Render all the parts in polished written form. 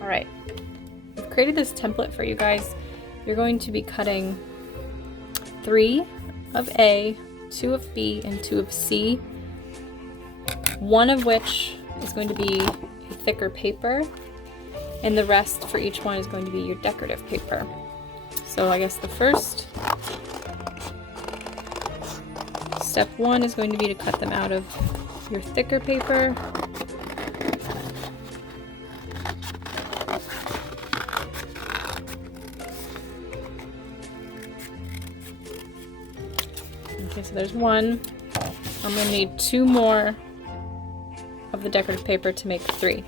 All right, I've created this template for you guys. You're going to be cutting 3 of A, 2 of B, and 2 of C, one of which is going to be a thicker paper, and the rest for each one is going to be your decorative paper. So I guess the first step 1 is going to be to cut them out of your thicker paper. Okay, so there's 1. I'm going to need 2 more of the decorative paper to make 3.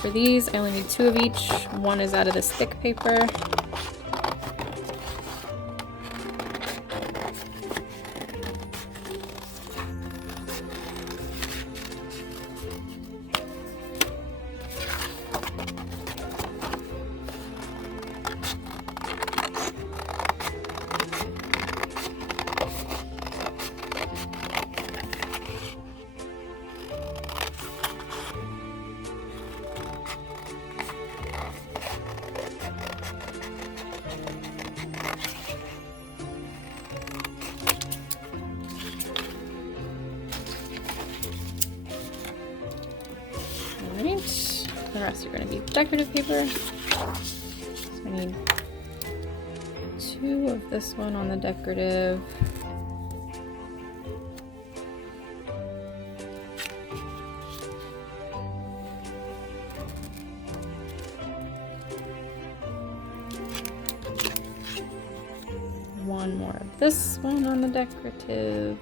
For these, I only need 2 of each. 1 is out of this thick paper. The rest are going to be decorative paper. So I need 2 of this one on the decorative. One more of this one on the decorative.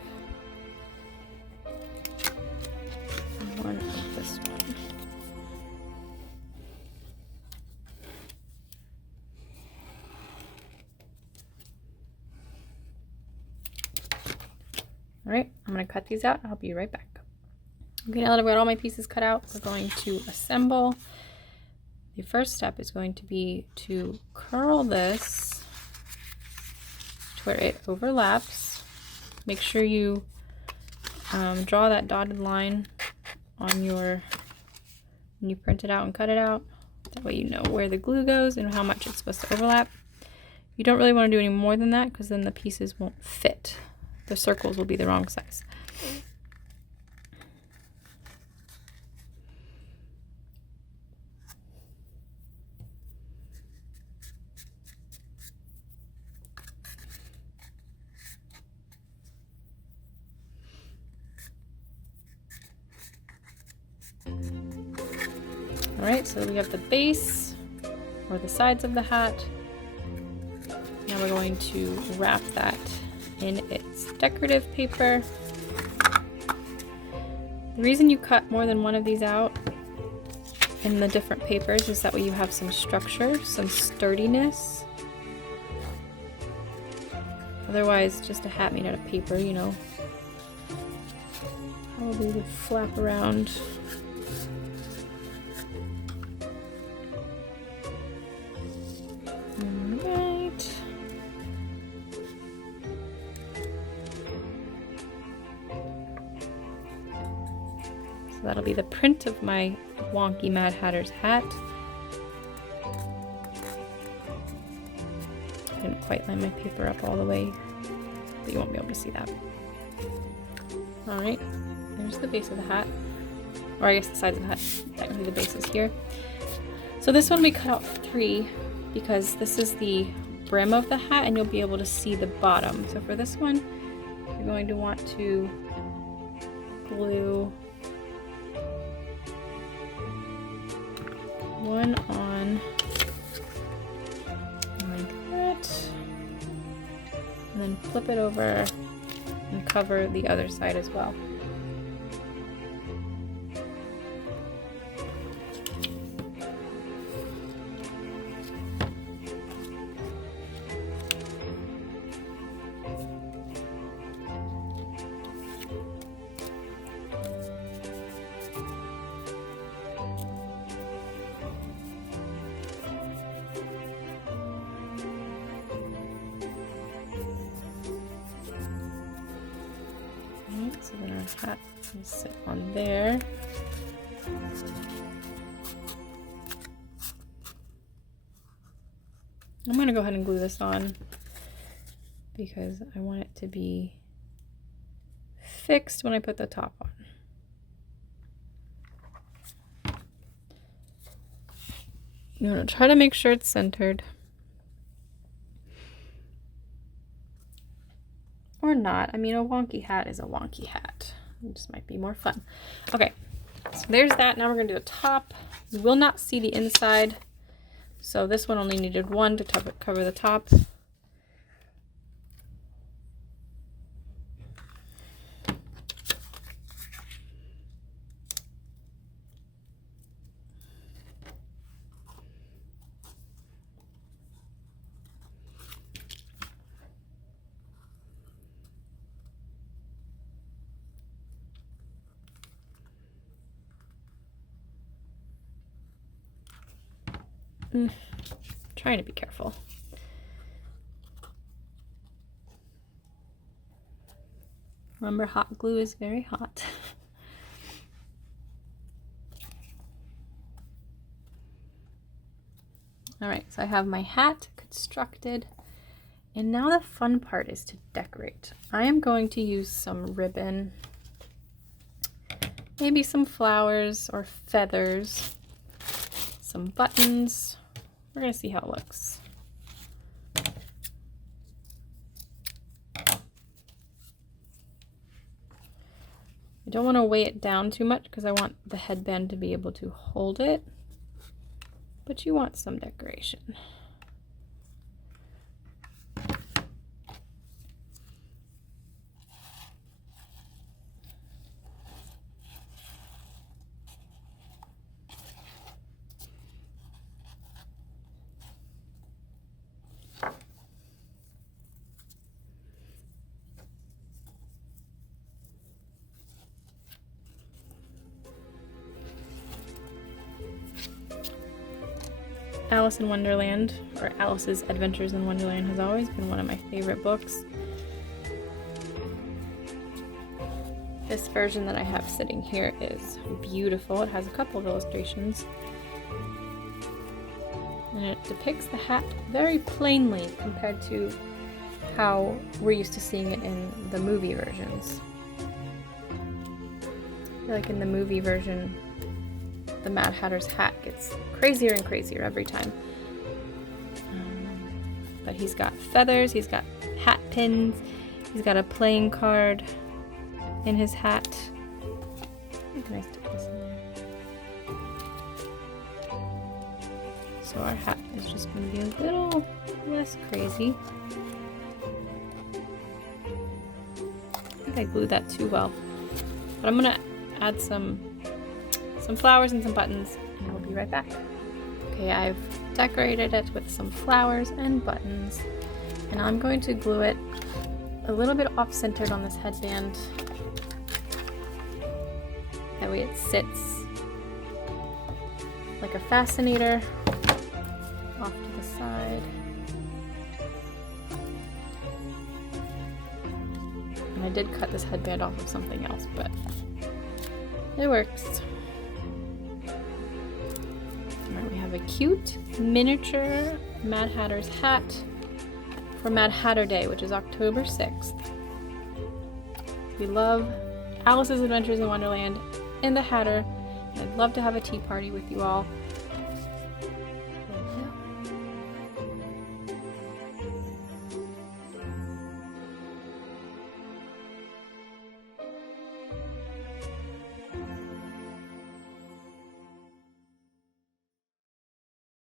And 1 of this one. Alright, I'm going to cut these out. I'll be right back. Okay, now that I've got all my pieces cut out, we're going to assemble. The first step is going to be to curl this to where it overlaps. Make sure you draw that dotted line on your, when you print it out and cut it out. That way you know where the glue goes and how much it's supposed to overlap. You don't really want to do any more than that because then the pieces won't fit. The circles will be the wrong size. All right, so we have the base or the sides of the hat. Now we're going to wrap that in its decorative paper. The reason you cut more than one of these out in the different papers is that way you have some structure, some sturdiness. Otherwise, just a hat made out of paper, you know, probably would flap around. So that'll be the print of my wonky Mad Hatter's hat. I didn't quite line my paper up all the way, but you won't be able to see that. Alright, there's the base of the hat. Or I guess the sides of the hat. Technically the base is here. So this one we cut out 3 because this is the brim of the hat and you'll be able to see the bottom. So for this one, you're going to want to glue one on like that, and then flip it over and cover the other side as well. So then our hat will sit on there. I'm going to go ahead and glue this on because I want it to be fixed when I put the top on. I'm going to try to make sure it's centered. Or not. I mean, a wonky hat is a wonky hat. It just might be more fun. Okay, so there's that. Now we're going to do the top. You will not see the inside. So this one only needed one to cover the top. Trying to be careful. Remember, hot glue is very hot. Alright, so I have my hat constructed. And now the fun part is to decorate. I am going to use some ribbon, maybe some flowers or feathers, some buttons. We're going to see how it looks. I don't want to weigh it down too much because I want the headband to be able to hold it, but you want some decoration. Alice in Wonderland, or Alice's Adventures in Wonderland, has always been one of my favorite books. This version that I have sitting here is beautiful. It has a couple of illustrations. And it depicts the hat very plainly compared to how we're used to seeing it in the movie versions. I feel like in the movie version, the Mad Hatter's hat gets crazier and crazier every time. But he's got feathers, he's got hat pins, he's got a playing card in his hat. How can I stick this in there? So our hat is just going to be a little less crazy. I think I glued that too well. But I'm going to add some flowers and some buttons, and I'll be right back. Okay, I've decorated it with some flowers and buttons, and I'm going to glue it a little bit off-centered on this headband. That way it sits like a fascinator off to the side. And I did cut this headband off of something else, but it works. We have a cute miniature Mad Hatter's hat for Mad Hatter Day, which is October 6th. We love Alice's Adventures in Wonderland and the Hatter. I'd love to have a tea party with you all.